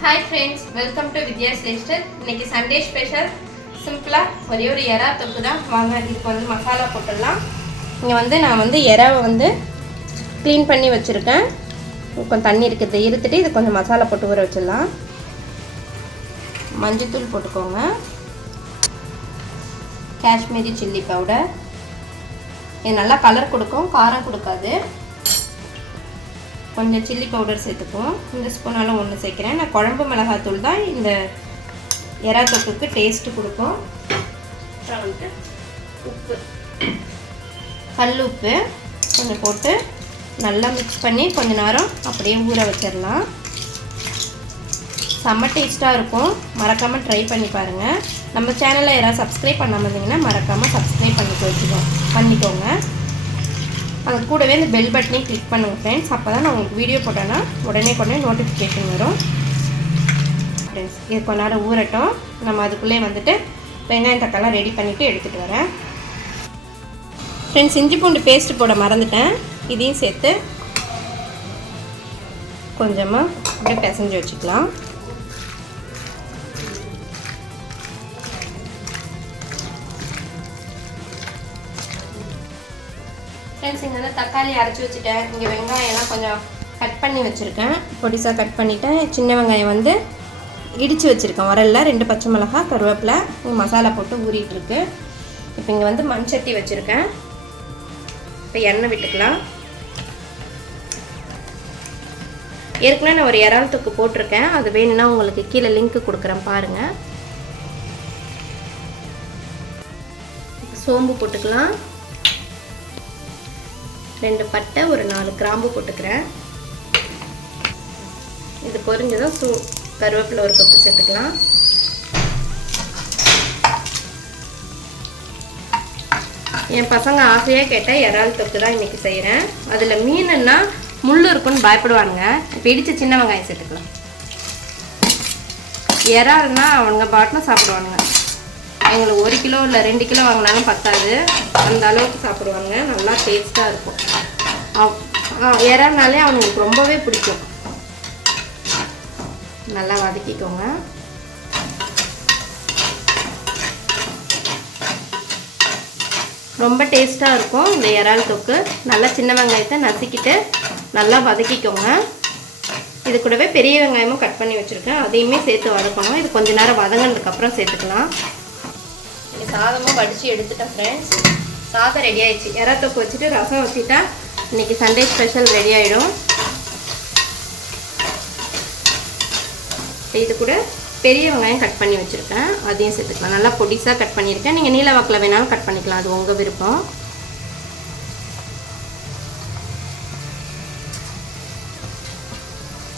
Hi friends welcome to Vidya Leicester இன்னைக்கு Sunday special சிம்பிளாக ஒரே ஒரு எறா தொப்பு தான் வாங்க இதுக்கு வந்து மசாலா போட்டுடலாம். இங்கே வந்து நான் வந்து எறாவை வந்து க்ளீன் பண்ணி வச்சுருக்கேன். கொஞ்சம் தண்ணி இருக்குது இருத்துட்டு இது கொஞ்சம் மசாலா போட்டு ஊற வச்சிடலாம். மஞ்சத்தூள் போட்டுக்கோங்க. காஷ்மீரி சில்லி பவுடர் இது நல்லா கலர் கொடுக்கும் காரம் கொடுக்காது. கொஞ்சம் சில்லி பவுடர் சேர்த்துப்போம் இந்த ஸ்பூனால ஒன்று சேர்க்குறேன். நான் குழம்பு மிளகாத்தூள் தான் இந்த எறா தொக்குக்கு டேஸ்ட்டு கொடுக்கும். அப்புறம் வந்துட்டு உப்பு. கல் உப்பு கொஞ்சம் போட்டு நல்லா மிக்ஸ் பண்ணி கொஞ்ச நேரம் அப்படியே ஊற வச்சிடலாம். செம்ம டேஸ்ட்டாக இருக்கும். மறக்காமல் ட்ரை பண்ணி பாருங்கள் நம்ம சேனலில் யாராவது சப்ஸ்கிரைப் பண்ணாமல் இருந்தீங்கன்னா மறக்காமல் சப்ஸ்கிரைப் பண்ணிக்க வச்சுக்கோ. பண்ணிக்கோங்க. அது கூடவே இந்த பெல் பட்டனையும் கிளிக் பண்ணுங்கள் ஃப்ரெண்ட்ஸ் அப்போ தான் நான் உங்களுக்கு வீடியோ போட்டேன்னா உடனே உடனே நோட்டிஃபிகேஷன் வரும். ஃப்ரெண்ட்ஸ் இது கொஞ்ச நேரம் ஊறட்டும். நம்ம அதுக்குள்ளே வந்துட்டு வெங்காயம் தக்காளி ரெடி பண்ணிவிட்டு எடுத்துகிட்டு வரேன். ஃப்ரெண்ட்ஸ் இஞ்சி பூண்டு பேஸ்ட்டு போட மறந்துட்டேன். இதையும் சேர்த்து கொஞ்சமாக அப்படியே பிசைஞ்சு வச்சுக்கலாம். ஃப்ரெண்ட்ஸ் இங்கே வந்து தக்காளி அரைச்சி வச்சுட்டேன். இங்கே வெங்காயம்லாம் கொஞ்சம் கட் பண்ணி வச்சுருக்கேன். பொடிசாக கட் பண்ணிவிட்டேன் சின்ன வெங்காயம் வந்து இடித்து வச்சுருக்கேன். உரல்ல ரெண்டு பச்சை மிளகா கருவேப்பிலை மசாலா போட்டு ஊறிட்டுருக்கு இப்போ இங்கே வந்து மண் சட்டி வச்சுருக்கேன். இப்போ எண்ணெய் விட்டுக்கலாம். ஏற்கனவே நான் ஒரு இறால் தொக்கு போட்டிருக்கேன். அது வேணும்னா உங்களுக்கு கீழே லிங்க் கொடுக்குறேன். பாருங்கள் சோம்பு போட்டுக்கலாம். ரெண்டு பட்டை ஒரு நாலு கிராம்பு போட்டுக்கிறேன். இது பொரிஞ்சதும் சூ கருவேப்பிலை ஒரு கொத்து சேர்த்துக்கலாம். என் பசங்க ஆசையாக கேட்டால் இறால் தொக்கு தான் இன்றைக்கி செய்கிறேன் அதில் மீனுன்னா முள் இருக்குன்னு பயப்படுவானுங்க. இப்போ இடித்த சின்ன வெங்காயம் சேர்த்துக்கலாம். இறால்னா அவனுங்க பாட்டிலும் சாப்பிடுவானுங்க. எங்களுக்கு ஒரு கிலோ இல்லை ரெண்டு கிலோ வாங்கினாலும் பத்தாது. அந்த அளவுக்கு சாப்பிடுவாங்க. நல்லா டேஸ்ட்டாக இருக்கும். இறால்னாலே அவனுக்கு ரொம்பவே பிடிக்கும். நல்லா வதக்கிக்கோங்க. ரொம்ப டேஸ்ட்டாக இருக்கும் இந்த இறால் தொக்கு. நல்லா சின்ன வெங்காயத்தை நசுக்கிட்டு நல்லா வதக்கிக்கோங்க. இது கூடவே பெரிய வெங்காயமும் கட் பண்ணி வச்சுருக்கேன். அதையுமே சேர்த்து வதக்கணும். இது கொஞ்ச நேரம் வதங்கினதுக்கப்புறம் சேர்த்துக்கலாம். இது சாதமும் வடித்து எடுத்துட்டேன் ஃப்ரெண்ட்ஸ் சாதம் ரெடி ஆயிடுச்சு. இறா வச்சுட்டு ரசம் வச்சுட்டா இன்றைக்கி சண்டே ஸ்பெஷல் ரெடி ஆகிடும் இது கூட பெரிய வெங்காயம் கட் பண்ணி வச்சுருக்கேன். அதையும் சேர்த்துக்கலாம். நல்லா பொடிசாக கட் பண்ணியிருக்கேன். நீங்கள் நீல வாக்கில் வேணாலும் கட் பண்ணிக்கலாம். அது உங்கள் விருப்பம்.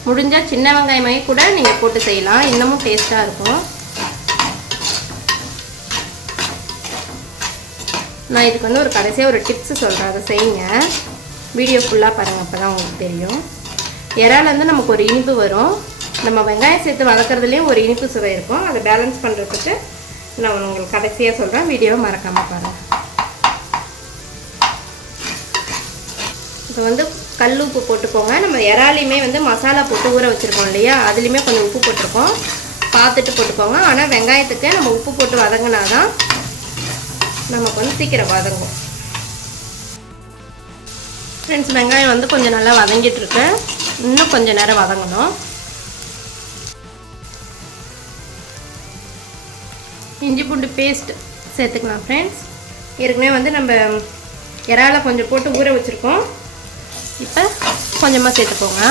முடிஞ்சால் சின்ன வெங்காயமே கூட நீங்கள் போட்டு செய்யலாம். இன்னமும் டேஸ்ட்டாக இருக்கும். நான் இதுக்கு வந்து ஒரு கடைசியாக ஒரு டிப்ஸ் சொல்கிறேன் அதை செய்யுங்க. வீடியோ ஃபுல்லாக பாருங்கள் அப்போ தான் உங்களுக்கு தெரியும். இறாலேருந்து நமக்கு ஒரு இனிப்பு வரும். நம்ம வெங்காயம் சேர்த்து வளர்க்குறதுலேயும் ஒரு இனிப்பு சுவை இருக்கும். அதை பேலன்ஸ் பண்ணுறதுக்கு நான் உங்களுக்கு கடைசியாக சொல்கிறேன் வீடியோவை மறக்காமல் பாருங்கள் இப்போ வந்து கல் உப்பு போட்டுக்கோங்க. நம்ம இறாலையுமே வந்து மசாலா போட்டு ஊற வச்சுருக்கோம் இல்லையா? அதுலேயுமே கொஞ்சம் உப்பு போட்டிருக்கோம். பார்த்துட்டு போட்டுக்கோங்க. ஆனால் வெங்காயத்துக்கு நம்ம உப்பு போட்டு வதங்கினா தான் நமக்கு வந்து சீக்கிரம் வதங்கும் ஃப்ரெண்ட்ஸ் வெங்காயம் வந்து கொஞ்சம் நல்லா வதங்கிட்டு இன்னும் கொஞ்சம் நேரம் வதங்கணும். இஞ்சி பூண்டு பேஸ்ட் சேர்த்துக்கலாம் ஃப்ரெண்ட்ஸ் ஏற்கனவே வந்து நம்ம இறால கொஞ்சம் போட்டு ஊற வச்சுருக்கோம். இப்போ கொஞ்சமாக சேர்த்துக்கோங்க.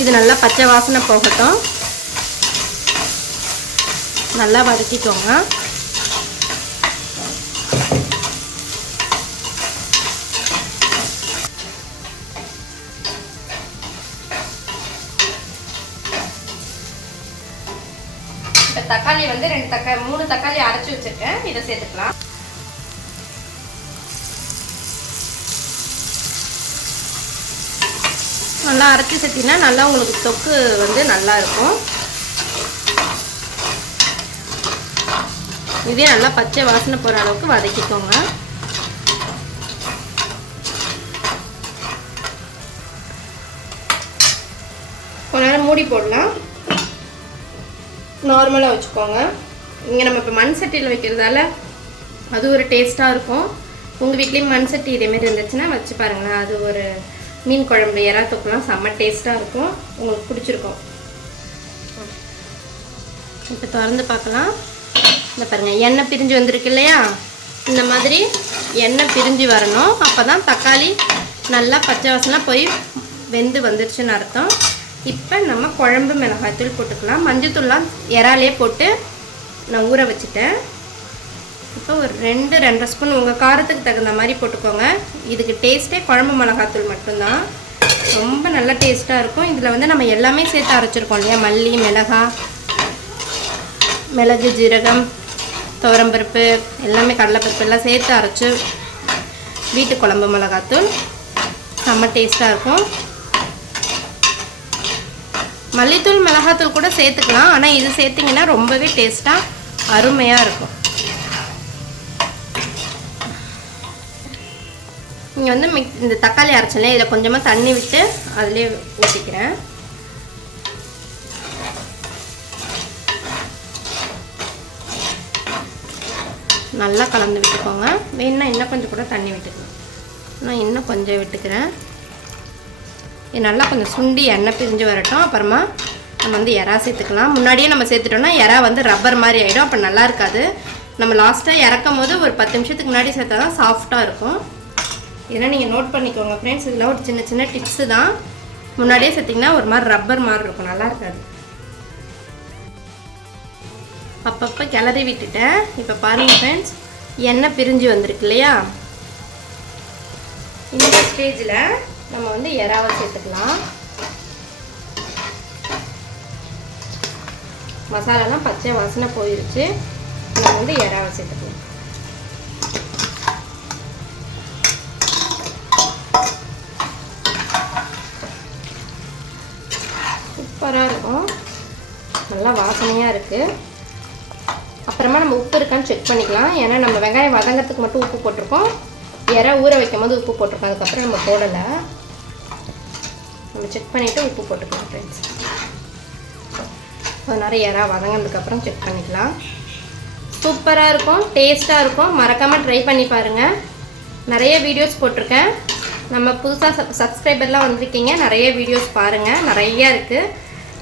இது நல்லா பச்சை வாசனை போகட்டும். நல்லா வதக்கிக்கோங்க. தக்காளி வந்து ரெண்டு தக்காளி மூணு தக்காளி அரைச்சி வச்சுருக்கேன். இதை சேர்த்துக்கலாம். நல்லா அரைச்சி சேர்த்தினா நல்லா உங்களுக்கு தொக்கு வந்து நல்லா இருக்கும். இதே நல்லா பச்சை வாசனை போகிற அளவுக்கு வதக்கிக்கோங்க. கொஞ்ச நேரம் மூடி போடலாம். நார்மலாக வச்சுக்கோங்க. இங்கே நம்ம இப்போ மண் சட்டியில் வைக்கிறதால அது ஒரு டேஸ்ட்டாக இருக்கும். உங்கள் வீட்லேயும் மண் சட்டி இதேமாரி இருந்துச்சுன்னா வச்சு பாருங்களேன். அது ஒரு மீன் குழம்பு எறா தொக்குலாம் செம்ம டேஸ்ட்டாக இருக்கும். உங்களுக்கு பிடிச்சிருக்கும். இப்போ திறந்து பார்க்கலாம் இந்த பாருங்கள் எண்ணெய் பிரிஞ்சு வந்திருக்கு இல்லையா? இந்த மாதிரி எண்ணெய் பிரிஞ்சு வரணும். அப்போ தான் தக்காளி நல்லா பச்சை வாசனாக போய் வெந்து வந்துருச்சுன்னு அர்த்தம். இப்போ நம்ம குழம்பு மிளகாய்த்தூள் போட்டுக்கலாம். மஞ்சத்தூள்லாம் இறாலே போட்டு நான் ஊற வச்சுட்டேன். இப்போ ஒரு ரெண்டு ரெண்டரை ஸ்பூன் உங்கள் காரத்துக்கு தகுந்த மாதிரி போட்டுக்கோங்க. இதுக்கு டேஸ்ட்டே குழம்பு மிளகாத்தூள் மட்டும்தான். ரொம்ப நல்ல டேஸ்ட்டாக இருக்கும். இதில் வந்து நம்ம எல்லாமே சேர்த்து அரைச்சிருக்கோம் இல்லையா? மல்லி மிளகா மிளகு ஜீரகம் துவரம்பருப்பு எல்லாமே கடலைப்பருப்பு எல்லாம் சேர்த்து அரைச்சி வீட்டு குழம்பு மிளகாத்தூள் செம்ம டேஸ்ட்டாக இருக்கும். மல்லித்தூள் மிளகாத்தூள் கூட சேர்த்துக்கலாம். ஆனால் இது சேர்த்திங்கன்னா ரொம்பவே டேஸ்ட்டாக அருமையாக இருக்கும். இங்கே வந்து மிக் இந்த தக்காளி அரைச்சல இதில் கொஞ்சமாக தண்ணி விட்டு அதிலே ஊற்றிக்கிறேன் நல்லா கலந்து விட்டுக்கோங்க. வேணுன்னா இன்னும் கொஞ்சம் கூட தண்ணி விட்டுக்கலாம். நான் இன்னும் கொஞ்சம் விட்டுக்கிறேன். இது நல்லா கொஞ்சம் சுண்டி எண்ணெய் பிரிஞ்சு வரட்டும். அப்புறமா நம்ம வந்து இறா சேர்த்துக்கலாம். முன்னாடியே நம்ம சேர்த்துட்டோம்னா இறா வந்து ரப்பர் மாதிரி ஆகிடும் அப்போ நல்லா இருக்காது. நம்ம லாஸ்ட்டாக இறக்கும் போது ஒரு பத்து நிமிஷத்துக்கு முன்னாடி சேர்த்தா தான் சாஃப்டாக இருக்கும். இதெல்லாம் நீங்கள் நோட் பண்ணிக்கோங்க ஃப்ரெண்ட்ஸ் இதெல்லாம் ஒரு சின்ன சின்ன டிப்ஸு தான். முன்னாடியே சேர்த்திங்கன்னா ஒரு மாதிரி ரப்பர் மாதிரி இருக்கும். நல்லா இருக்காது. அப்பப்போ கிளறி விட்டுட்டேன். இப்போ பாருங்கள் ஃப்ரெண்ட்ஸ் எண்ணெய் பிரிஞ்சு வந்திருக்கு இல்லையா? இந்த ஸ்டேஜில் நம்ம வந்து எறாவை சேர்த்துக்கலாம். மசாலாலாம் பச்சை வாசனை போயிருச்சு. நம்ம வந்து எறாவை சேர்த்துக்கலாம். சூப்பராக இருக்கும். நல்லா வாசனையாக இருக்குது அப்புறமா நம்ம உப்பு இருக்கான்னு செக் பண்ணிக்கலாம். ஏன்னா நம்ம வெங்காயம் வதங்கிறதுக்கு மட்டும் உப்பு போட்டிருக்கோம். இறை ஊற வைக்கும் போது உப்பு போட்டிருக்கோம். அதுக்கப்புறம் நம்ம போடலை. நம்ம செக் பண்ணிவிட்டு உப்பு போட்டுக்கலாம் ஃப்ரெண்ட்ஸ் நேரம் இறா வதங்கினதுக்கப்புறம் செக் பண்ணிக்கலாம். சூப்பராக இருக்கும் டேஸ்ட்டாக இருக்கும். மறக்காமல் ட்ரை பண்ணி பாருங்கள் நிறைய வீடியோஸ் போட்டிருக்கேன். நம்ம புதுசாக சப் சப்ஸ்கிரைபர்லாம் வந்திருக்கீங்க நிறைய வீடியோஸ் பாருங்கள் நிறைய இருக்குது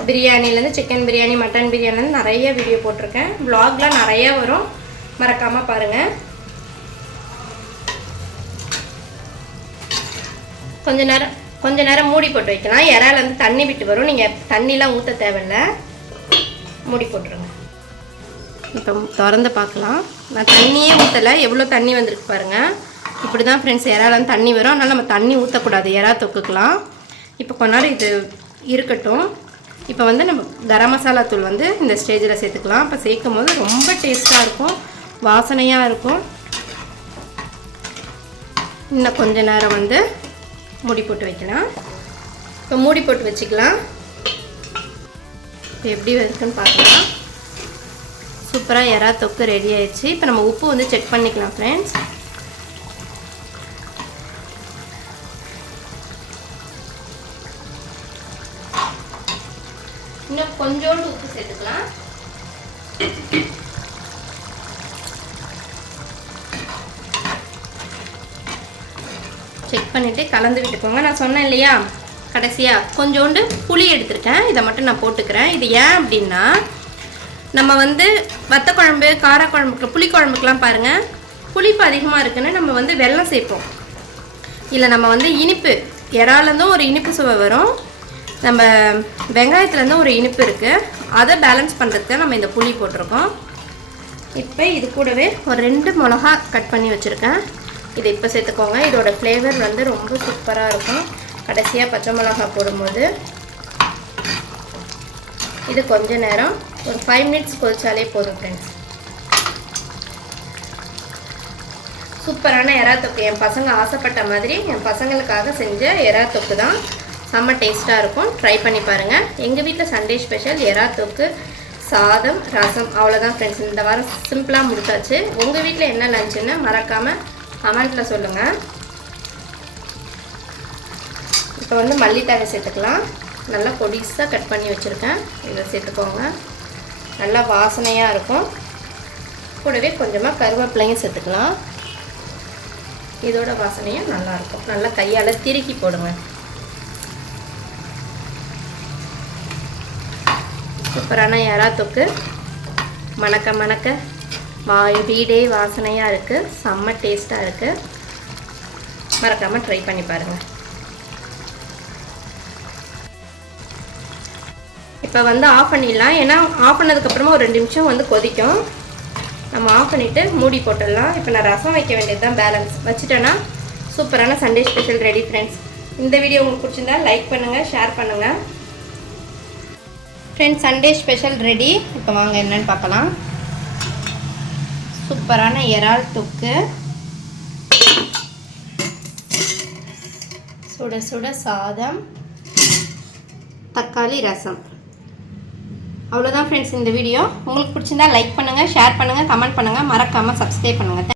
பிரியாணிலேருந்து சிக்கன் பிரியாணி மட்டன் பிரியாணிலேருந்து நிறைய வீடியோ போட்டிருக்கேன். ப்ளாக்லாம் நிறைய வரும். மறக்காமல் பாருங்கள் கொஞ்ச நேரம் கொஞ்ச நேரம் மூடி போட்டு வைக்கலாம். இறால வந்து தண்ணி விட்டு வரும். நீங்கள் தண்ணிலாம் ஊற்ற தேவையில்ல. மூடி போட்டுருங்க. இப்போ திறந்து பார்க்கலாம். நான் தண்ணியே ஊற்றலை எவ்வளோ தண்ணி வந்திருக்கு பாருங்கள் இப்படி தான் ஃப்ரெண்ட்ஸ் இறாலாம் தண்ணி வரும். அதனால் நம்ம தண்ணி ஊற்றக்கூடாது இறா தொக்குக்கலாம் இப்போ கொஞ்ச நேரம் இது இருக்கட்டும். இப்போ வந்து நம்ம கரம் மசாலா தூள் வந்து இந்த ஸ்டேஜில் சேர்த்துக்கலாம். இப்போ சேர்க்கும் போது ரொம்ப டேஸ்ட்டாக இருக்கும். வாசனையாக இருக்கும். இன்னும் கொஞ்ச நேரம் வந்து மூடி போட்டு வைக்கலாம். இப்போ மூடி போட்டு வச்சுக்கலாம். இப்போ எப்படி இருக்குன்னு பார்க்கலாம். சூப்பராக எறா தொக்கு ரெடி ஆயிடுச்சு. இப்போ நம்ம உப்பு வந்து செக் பண்ணிக்கலாம் ஃப்ரெண்ட்ஸ் இன்னும் கொஞ்சோண்டு உப்பு சேர்த்துக்கலாம். செக் பண்ணிவிட்டு கலந்து விட்டுக்கோங்க. நான் சொன்னேன் இல்லையா? கடைசியாக கொஞ்சோண்டு புளி எடுத்துருக்கேன். இதை மட்டும் நான் போட்டுக்கிறேன். இது ஏன் அப்படின்னா நம்ம வந்து வத்த குழம்பு காரக்குழம்புக்கு புளி குழம்புக்கெலாம் பாருங்கள் புளிப்பு அதிகமாக இருக்குன்னு நம்ம வந்து வெல்லம் சேர்ப்போம். இல்லை நம்ம வந்து இனிப்பு இறாலேருந்தும் ஒரு இனிப்பு சுவை வரும். நம்ம வெங்காயத்துலேருந்தும் ஒரு இனிப்பு இருக்குது அதை பேலன்ஸ் பண்ணுறதுக்கு நம்ம இந்த புளி போட்டிருக்கோம். இப்போ இது கூடவே ஒரு ரெண்டு மிளகா கட் பண்ணி வச்சுருக்கேன். இதை இப்போ சேர்த்துக்கோங்க. இதோட ஃப்ளேவர் வந்து ரொம்ப சூப்பராக இருக்கும். கடைசியாக பச்சை மிளகா போடும்போது. இது கொஞ்ச நேரம். ஒரு ஃபைவ் மினிட்ஸ் கொதிச்சாலே போதும் ஃப்ரெண்ட்ஸ் சூப்பரான எறா தொக்கு. என் பசங்க ஆசைப்பட்ட மாதிரி என் பசங்களுக்காக செஞ்ச எறா தொக்கு தான். செம்ம டேஸ்ட்டாக இருக்கும். ட்ரை பண்ணி பாருங்கள் எங்கள் வீட்டில் சண்டே ஸ்பெஷல் எறா தொக்கு சாதம் ரசம் அவ்வளோதான் ஃப்ரெண்ட்ஸ் இந்த வாரம் சிம்பிளாக முடிச்சாச்சு. உங்கள் வீட்டில் என்ன லஞ்சுன்னு மறக்காமல் கமெண்ட்டில் சொல்லுங்கள் இப்போ வந்து மல்லித்தழை சேர்த்துக்கலாம். நல்லா பொடிசாக கட் பண்ணி வச்சுருக்கேன். இதை சேர்த்துக்கோங்க. நல்லா வாசனையாக இருக்கும். கூடவே கொஞ்சமாக கருவேப்பிலையும் சேர்த்துக்கலாம். இதோட வாசனையும் நல்லாயிருக்கும் நல்லா கையால் திருக்கி போடுங்க. சூப்பரான யாரா தொக்கு. மணக்க மணக்க. வா வீடே வாசனையாக இருக்குது செம்ம டேஸ்ட்டாக இருக்குது மறக்காமல் ட்ரை பண்ணி பாருங்கள் இப்போ வந்து ஆஃப் பண்ணிடலாம். ஏன்னா ஆஃப் பண்ணதுக்கப்புறமா ஒரு ரெண்டு நிமிஷம் வந்து கொதிக்கும். நம்ம ஆஃப் பண்ணிவிட்டு மூடி போட்டுடலாம். இப்போ நான் ரசம் வைக்க வேண்டியது தான் பேலன்ஸ் வச்சுட்டேன்னா சூப்பரான சண்டே ஸ்பெஷல் ரெடி ஃப்ரெண்ட்ஸ் இந்த வீடியோ உங்களுக்கு பிடிச்சிருந்தா லைக் பண்ணுங்கள் ஷேர் பண்ணுங்கள் ஃப்ரெண்ட்ஸ் சண்டே ஸ்பெஷல் ரெடி இப்போ வாங்க என்னன்னு பார்க்கலாம். சூப்பரான இறால் தொக்கு. சுட சுட சாதம். தக்காளி ரசம். அவ்வளோதான் ஃப்ரெண்ட்ஸ் இந்த வீடியோ உங்களுக்கு பிடிச்சிருந்தா லைக் பண்ணுங்கள் ஷேர் பண்ணுங்கள் கமெண்ட் பண்ணுங்கள் மறக்காமல் சப்ஸ்கிரைப் பண்ணுங்கள்